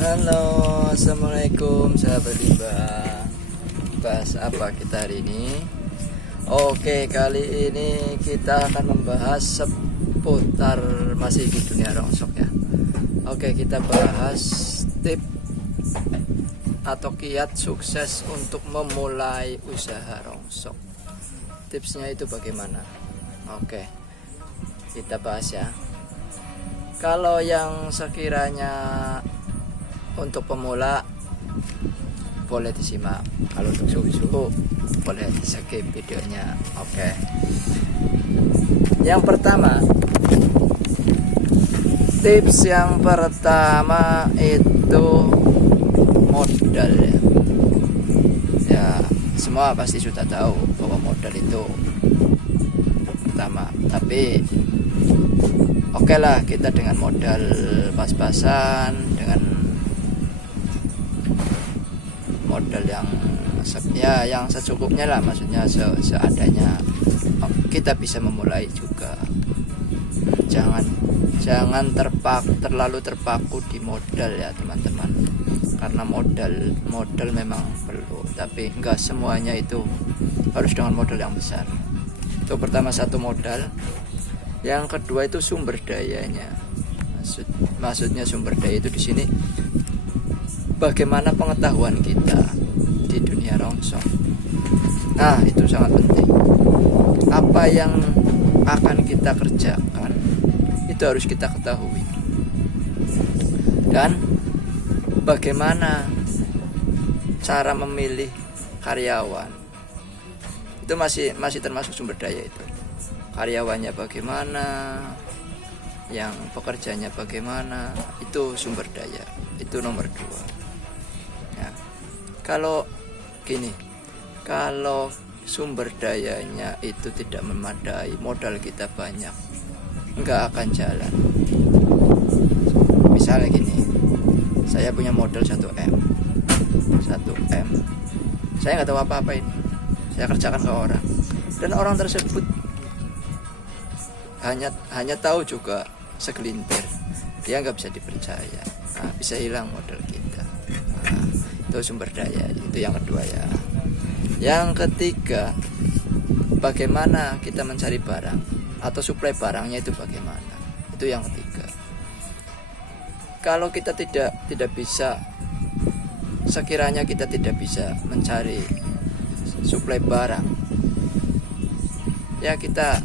Halo, assalamualaikum sahabat limbah. Bahas apa kita hari ini? Oke, kali ini kita akan membahas seputar masih di dunia rongsok ya. Oke, kita bahas tip atau kiat sukses untuk memulai usaha rongsok. Tipsnya itu bagaimana? Oke, kita bahas ya. Kalau yang sekiranya untuk pemula boleh disimak, kalau untuk suhu-suhu boleh di skip videonya. Oke. Yang pertama, tips yang pertama itu modal ya. Ya, semua pasti sudah tahu bahwa modal itu pertama, tapi oke lah, kita dengan modal pas-pasan, dengan modal yang secukupnya lah, maksudnya seadanya, kita bisa memulai juga. Jangan terlalu terpaku di modal ya teman-teman, karena modal memang perlu, tapi enggak semuanya itu harus dengan modal yang besar. Itu pertama, satu modal. Yang kedua itu sumber dayanya. Maksudnya sumber daya itu di sini bagaimana pengetahuan kita di dunia rongsok. Nah, itu sangat penting. Apa yang akan kita kerjakan itu harus kita ketahui. Dan bagaimana cara memilih karyawan itu masih termasuk sumber daya itu. Karyawannya bagaimana, yang pekerjanya bagaimana, itu sumber daya. Itu nomor 2. Kalau gini, kalau sumber dayanya itu tidak memadai, modal kita banyak, nggak akan jalan. Misalnya gini, saya punya modal 1M, saya nggak tahu apa-apa ini, saya kerjakan ke orang, dan orang tersebut hanya tahu juga segelintir, dia nggak bisa dipercaya. Nah, bisa hilang modal kita. Nah, itu sumber daya, itu yang kedua ya. Yang ketiga, bagaimana kita mencari barang atau suplai barangnya itu bagaimana, itu yang ketiga. Kalau kita tidak bisa, sekiranya kita tidak bisa mencari suplai barang ya, kita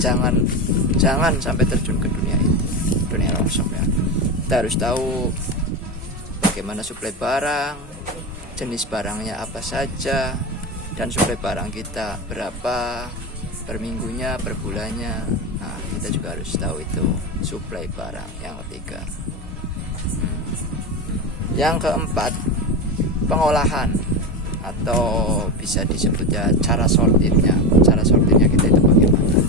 jangan sampai terjun ke dunia rongsok ya. Kita harus tahu bagaimana suplai barang, jenis barangnya apa saja, dan suplai barang kita berapa per minggunya, per bulannya. Nah, kita juga harus tahu itu suplai barang. Yang ketiga. Yang keempat, pengolahan atau bisa disebut ya cara sortirnya. Cara sortirnya kita itu bagaimana?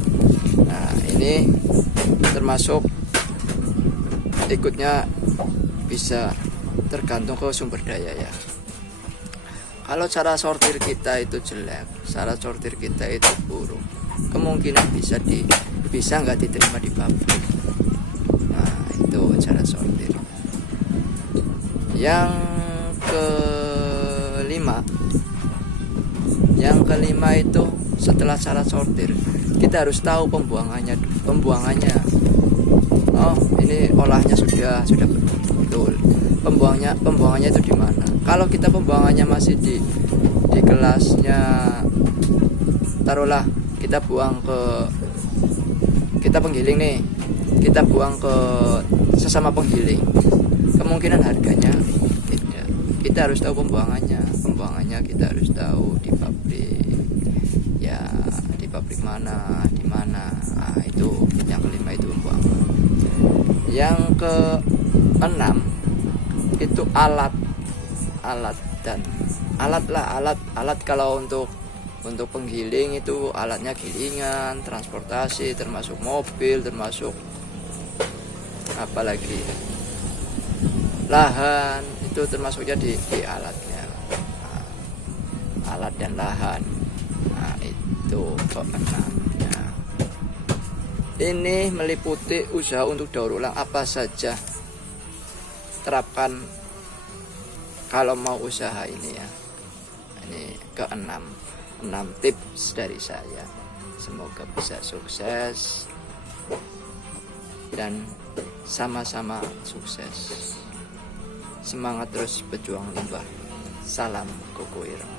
Nah, ini termasuk ikutnya bisa tergantung ke sumber daya ya. Kalau cara sortir kita itu jelek, cara sortir kita itu buruk, kemungkinan bisa nggak diterima di pabrik. Nah, itu cara sortir. Yang kelima itu setelah cara sortir, kita harus tahu pembuangannya. Oh, ini olahnya sudah betul. Pembuangannya itu di mana? Kalau kita pembuangannya masih di kelasnya, taruhlah kita penggiling nih, kita buang ke sesama penggiling, kemungkinan harganya tidak. Kita harus tahu pembuangannya kita harus tahu di pabrik ya, di pabrik mana, di mana. Nah, itu yang kelima, itu pembuangan. Yang keenam itu alat kalau untuk penggiling itu alatnya gilingan, transportasi, termasuk mobil, termasuk apalagi lahan, itu termasuknya di alatnya. Nah, alat dan lahan. Nah, itu keenam. Ini meliputi usaha untuk daur ulang apa saja. Terapkan kalau mau usaha ini ya. Ini keenam, 6 tips dari saya. Semoga bisa sukses dan sama-sama sukses. Semangat terus berjuang limbah. Salam Koko Ireng.